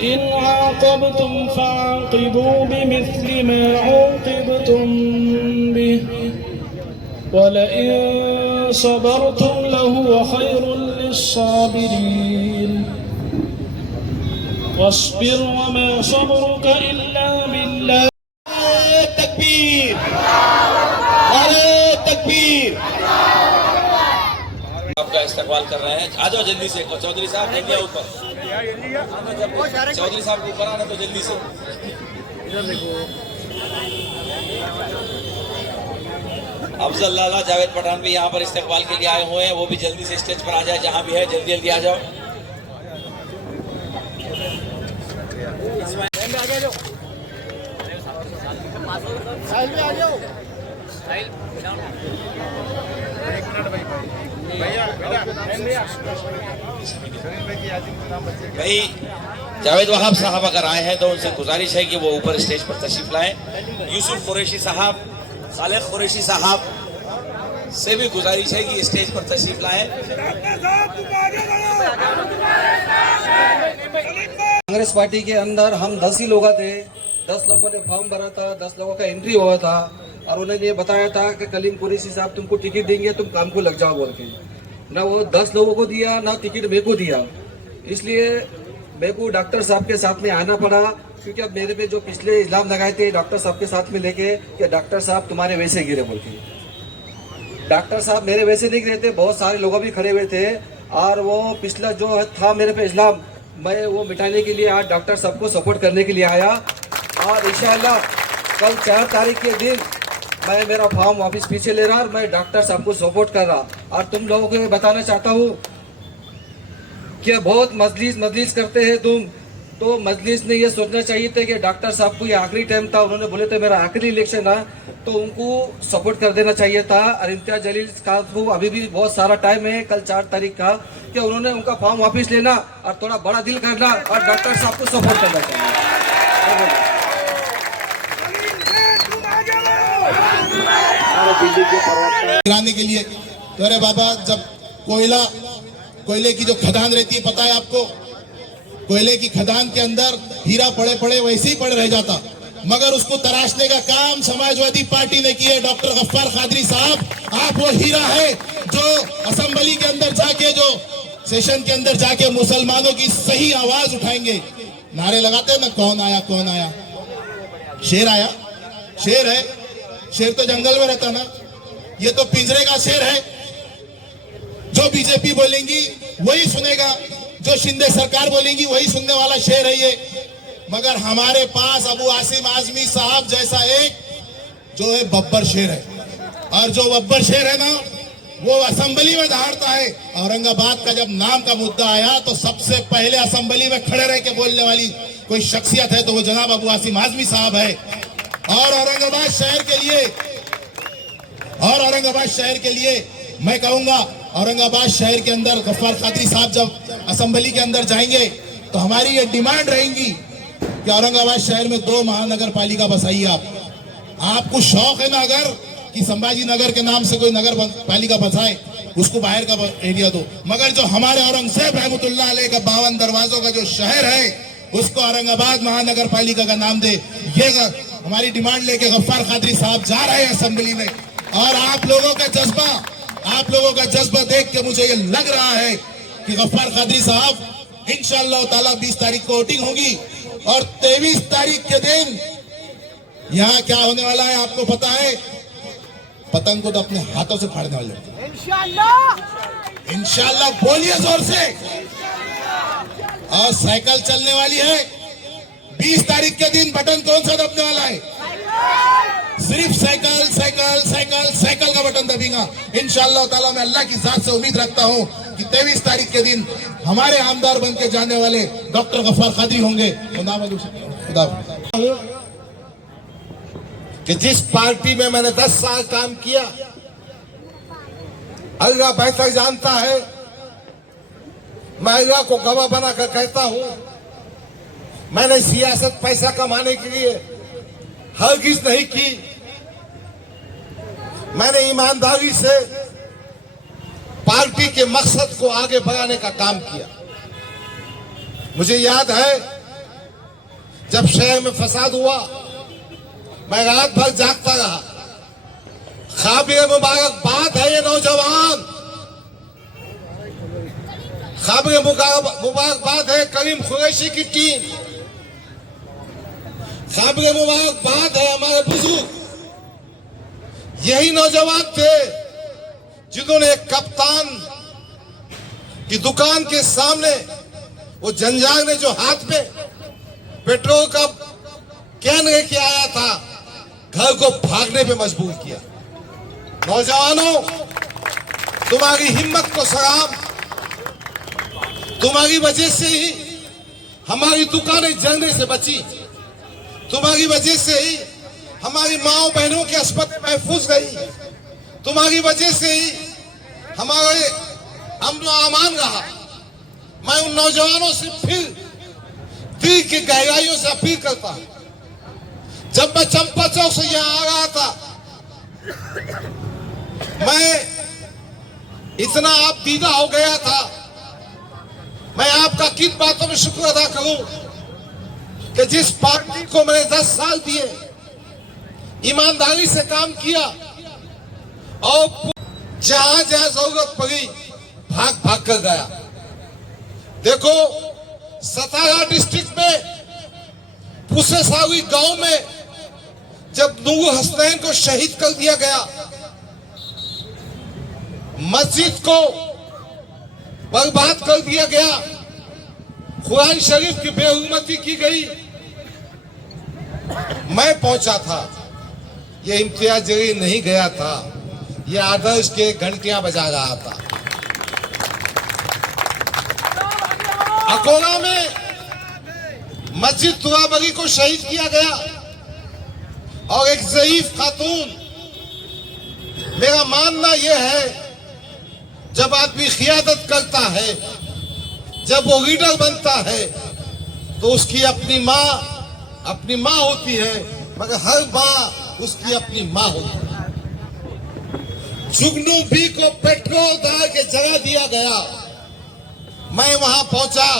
वइन आक़बतुम फ़ाक़िबू बिमिस्लि मा उक़िबतुम बिहि वलइन सबरतुम लहुव खैरुल लिस्साबिरीन वस्बिर वमा सबरुक इल्ला बिल्लाह। तकबीर, नारे तकबीर। आपका इस्तकबाल कर रहे हैं। आ जाओ जल्दी से। चौधरी साहब जल्दी आओ ऊपर। चौधरी साहब को ऊपर आना तो जल्दी से। अफजल लाला जावेद पठान भी यहाँ पर इस्तकबाल के लिए आए हुए हैं। वो भी जल्दी से स्टेज पर आ जाए। जहाँ भी है जल्दी जल्दी आ जाओ। भाई जावेद वहाब साहब अगर आए हैं तो उनसे गुजारिश है कि वो ऊपर स्टेज पर तशरीफ लाएं। यूसुफ कुरैशी साहब, सालेह कुरैशी साहब से भी गुजारिश है कि स्टेज पर तशरीफ लाएं। कांग्रेस पार्टी के अंदर हम 10 ही लोग थे। 10 लोगों ने फॉर्म भरा था, 10 लोगों का एंट्री हुआ था और उन्होंने ये बताया था कि कलीम कुरैशी साहब तुमको टिकट देंगे, तुम काम को लग जाओ बोल के। ना वो 10 लोगों को दिया, ना टिकट मेरे को दिया। इसलिए मेरे को डॉक्टर साहब के साथ में आना पड़ा, क्योंकि अब मेरे पे जो पिछले इल्जाम लगाए थे डॉक्टर साहब के साथ में लेके कि डॉक्टर साहब तुम्हारे वैसे गिरे बोल के। डॉक्टर साहब मेरे वैसे नहीं गिरे थे, बहुत सारे लोग भी खड़े हुए थे और वो पिछला जो था मेरे पे इल्जाम, मैं वो मिटाने के लिए आज डॉक्टर साहब को सपोर्ट करने के लिए आया। और इंशाअल्लाह कल 4 तारीख के दिन मैं मेरा फॉर्म वापस पीछे ले रहा और मैं डॉक्टर साहब को सपोर्ट कर रहा। और तुम लोगों को बताना चाहता हूँ कि बहुत मजलिस करते हैं तुम, तो मजलिस ने ये सोचना चाहिए था कि डॉक्टर साहब को ये आखिरी टाइम था, उन्होंने बोले थे मेरा आखिरी इलेक्शन है, तो उनको सपोर्ट कर देना चाहिए था। और इम्तियाज जलील का को अभी भी बहुत सारा टाइम है, कल 4 तारीख का, कि उन्होंने उनका फॉर्म वापस लेना और थोड़ा बड़ा दिल करना और डॉक्टर साहब को सपोर्ट करना चाहिए। गिराने के लिए तो अरे बाबा, जब कोयले की जो खदान रहती है, पता है आपको, कोयले की खदान के अंदर हीरा पड़े पड़े वैसे ही पड़े रह जाता, मगर उसको तराशने का काम समाजवादी पार्टी ने किया। डॉक्टर गफ्फार कादरी साहब, आप वो हीरा है जो असेंबली के अंदर जाके, जो सेशन के अंदर जाके मुसलमानों की सही आवाज उठाएंगे। नारे लगाते हैं ना, कौन आया कौन आया, शेर आया, शेर है, शेर तो जंगल में रहता ना, ये तो पिंजरे का शेर है। जो बीजेपी बोलेंगी वही सुनेगा, जो शिंदे सरकार बोलेंगी वही सुनने वाला शेर है ये। मगर हमारे पास अबू आसिम आजमी साहब जैसा एक जो है बब्बर शेर है, और जो बब्बर शेर है ना, वो असेंबली में दहाड़ता है। औरंगाबाद का जब नाम का मुद्दा आया तो सबसे पहले असेंबली में खड़े रह के बोलने वाली कोई शख्सियत है तो वो जनाब अबू आसिम आजमी साहब है। और औरंगाबाद शहर के लिए मैं कहूंगा, औरंगाबाद शहर के अंदर गफ्फार कादरी साहब जब असेंबली के अंदर जाएंगे तो हमारी ये डिमांड रहेगी कि औरंगाबाद शहर में 2 महानगर पालिका बसाइए। आपको शौक है ना अगर कि संभाजी नगर के नाम से कोई नगर पालिका बसाए, उसको बाहर का एरिया दो, मगर जो हमारे औरंगजेब रहमतुल्लाह अलैह का 52 दरवाजों का जो शहर है उसको औरंगाबाद महानगर पालिका का नाम दे। ये हमारी डिमांड लेके गफ्फार कादरी साहब जा रहे हैं असेंबली में। और आप लोगों का जज्बा देख के मुझे ये लग रहा है कि गफ्फार कादरी साहब इंशाअल्लाह ताला 20 तारीख को वोटिंग होगी और 23 तारीख के दिन यहाँ क्या होने वाला है आपको पता है? पतंग को तो अपने हाथों से फाड़ने वाले इंशाअल्लाह बोलिए जोर से। और साइकिल चलने वाली है। 20 तारीख के दिन बटन कौन सा दबने वाला है? सिर्फ साइकिल का बटन दबेगा इंशाअल्लाह ताला। मैं अल्लाह की जात से उम्मीद रखता हूं कि 23 तारीख के दिन हमारे आमदार बन के जाने वाले डॉक्टर गफ्फार कादरी होंगे। कि जिस पार्टी में मैंने 10 साल काम किया, अल्लाह बेहतर जानता है, मैं अल्लाह को गवाह बनाकर कहता हूं, मैंने सियासत पैसा कमाने के लिए हरगिज नहीं की। मैंने ईमानदारी से पार्टी के मकसद को आगे बढ़ाने का काम किया। मुझे याद है जब शहर में फसाद हुआ, मैं रात भर जागता रहा। काबिल मुबारकबाद है ये नौजवान, काबिल मुबारकबाद है करीम कुरैशी की टीम, काबिल मुबारकबाद है हमारे बुजुर्ग। यही नौजवान थे जिन्होंने एक कप्तान की दुकान के सामने वो जंजाग ने जो हाथ में पेट्रोल का कैन लेके आया था, घर को भागने पे मजबूर किया। नौजवानों, तुम्हारी हिम्मत को सलाम। तुम्हारी वजह से ही हमारी दुकानें जलने से बची, तुम्हारी वजह से ही हमारी माओ बहनों की अस्पताल महफूज गई, तुम्हारी वजह से ही हमारे अमन और अमान रहा। मैं उन नौजवानों से फिर दिल की गहराइयों से अपील करता हूं। जब मैं चंपा चौक से यहां आ रहा था, मैं इतना आप दीदा हो गया था। मैं आपका किन बातों में शुक्र अदा करूं कि जिस पार्टी को मैंने 10 साल दिए, ईमानदारी से काम किया और जहां जहां जरूरत पड़ी भाग भाग कर गया। देखो, सतारा डिस्ट्रिक्ट में पुसेसावी गांव में जब नूर हसनैन को शहीद कर दिया गया, मस्जिद को बर्बाद कर दिया गया, कुरान शरीफ की बेहुरमती की गई, मैं पहुंचा था। ये इम्तियाज जलील नहीं गया था, ये आदर्श के घंटियां बजा रहा था। अकोला में मस्जिद तुराबरी को शहीद किया गया और एक ज़ईफ खातून। मेरा मानना यह है, जब आदमी क़ियादत करता है, जब वो लीडर बनता है, तो उसकी अपनी माँ होती है, मगर हर माँ उसकी अपनी माँ होती है। जुगनू भी को पेट्रोल डाल के जला दिया गया। मैं वहां पहुंचा,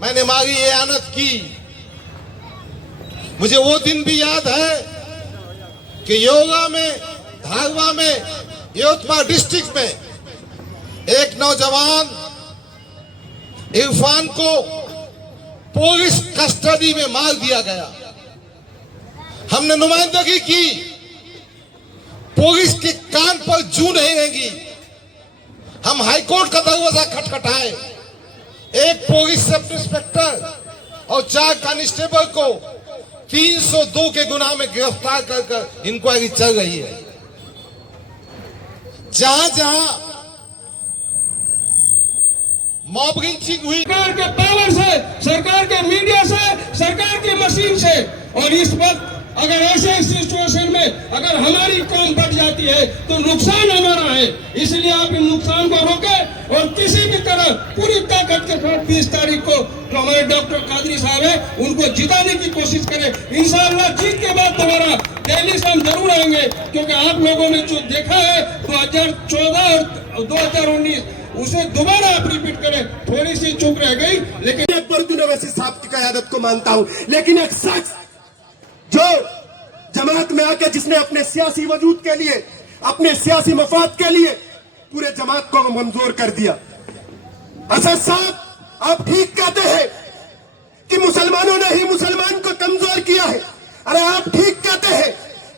मैंने मारी एआनत की। मुझे वो दिन भी याद है कि योगा में, धारवा में, यवतमाल डिस्ट्रिक्ट में एक नौजवान इरफान को पुलिस कस्टडी में मार दिया गया। हमने नुमाइंदगी की, पुलिस के कान पर जू नहीं रहेगी। हम हाईकोर्ट का दरवाजा खटखटाए, एक पुलिस सब इंस्पेक्टर और 4 कांस्टेबल को 302 के गुनाह में गिरफ्तार कर इंक्वायरी चल रही है। जहां जहां मॉब लिंचिंग हुई, सरकार के पावर से, सरकार के मीडिया से, सरकार की मशीन से, और इस वक्त अगर ऐसे सिचुएशन में अगर हमारी कौम बढ़ जाती है तो नुकसान हमारा है। इसलिए आप इन नुकसान को रोकें और किसी भी तरह पूरी ताकत के साथ 30 तारीख को जो हमारे डॉक्टर कादरी साहब है उनको जिताने की कोशिश करें। इंशाअल्लाह जीत के बाद दोबारा दिल्ली से हम जरूर आएंगे, क्योंकि आप लोगों ने जो देखा है 2014 और 2019 उसे दोबारा आप रिपीट करें। थोड़ी सी चूक रह गई, लेकिन अकबर वैसी साहब की क़यादत को मानता हूं, लेकिन एक शख्स जो जमात में आके जिसने अपने सियासी वजूद के लिए, अपने सियासी मफाद के लिए पूरे जमात को कमजोर कर दिया। असद साहब, आप ठीक कहते हैं कि मुसलमानों ने ही मुसलमान को कमजोर किया है। अरे आप ठीक कहते हैं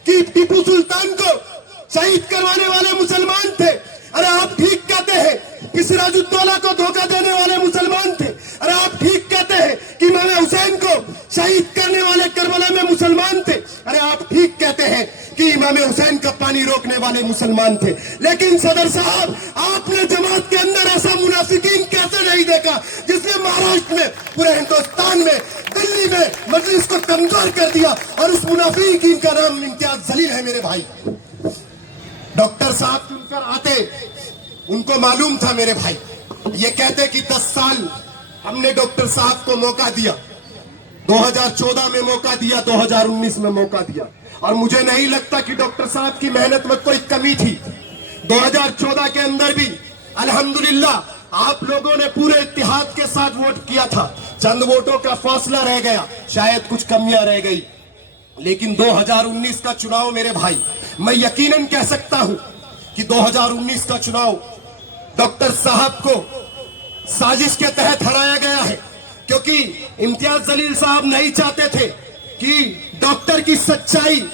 कि टीपू सुल्तान को शहीद करवाने वाले मुसलमान थे। अरे आप ठीक कहते हैं कि सिराजुद्दौला को धोखा देने वाले मुसलमान थे। अरे आप ठीक कहते हैं कि इमाम हुसैन को शहीद करने वाले करबला में मुसलमान थे। अरे आप ठीक कहते हैं कि इमाम हुसैन का पानी रोकने वाले मुसलमान थे। लेकिन सदर साहब, आपने जमात के अंदर ऐसा मुनाफिकीन कैसे नहीं देखा जिसने महाराष्ट्र में, पूरे हिंदुस्तान में, दिल्ली में मजलिस को कमजोर कर दिया, और उस मुनाफिकीन का नाम इम्तियाज जलील है। मेरे भाई, डॉक्टर साहब चुनकर आते, उनको मालूम था मेरे भाई, ये कहते कि 10 साल हमने डॉक्टर साहब को मौका दिया, 2014 में मौका दिया, 2019 में मौका दिया, और मुझे नहीं लगता कि डॉक्टर साहब की मेहनत में कोई कमी थी। 2014 के अंदर भी अल्हम्दुलिल्लाह आप लोगों ने पूरे इत्तेहाद के साथ वोट किया था। चंद वोटों का फासला रह गया, शायद कुछ कमियां रह गई, लेकिन 2019 का चुनाव मेरे भाई, मैं यकीनन कह सकता हूं कि 2019 का चुनाव डॉक्टर साहब को साजिश के तहत हराया गया है, क्योंकि इम्तियाज जलील साहब नहीं चाहते थे कि डॉक्टर की सच्चाई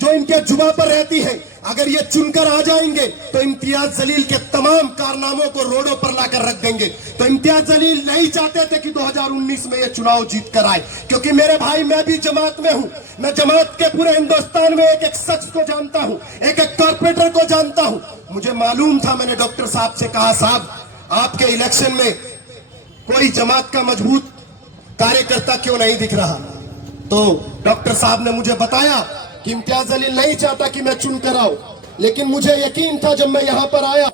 जो इनके जुबा पर रहती है, अगर ये चुनकर आ जाएंगे तो इम्तियाज जलील के तमाम कारनामों को रोडों पर लाकर रख देंगे। तो इम्तियाज जलील नहीं चाहते थे कि 2019 में ये चुनाव जीत कर आए, क्योंकि मेरे भाई मैं भी जमात में हूं, मैं जमात के पूरे हिंदुस्तान में एक एक शख्स को जानता हूं, एक एक कारपोरेटर को जानता हूं। मुझे मालूम था, मैंने डॉक्टर साहब से कहा, साहब आपके इलेक्शन में कोई जमात का मजबूत कार्यकर्ता क्यों नहीं दिख रहा? तो डॉक्टर साहब ने मुझे बताया कि इम्तियाज जलील नहीं चाहता कि मैं चुनकर आऊं, लेकिन मुझे यकीन था जब मैं यहां पर आया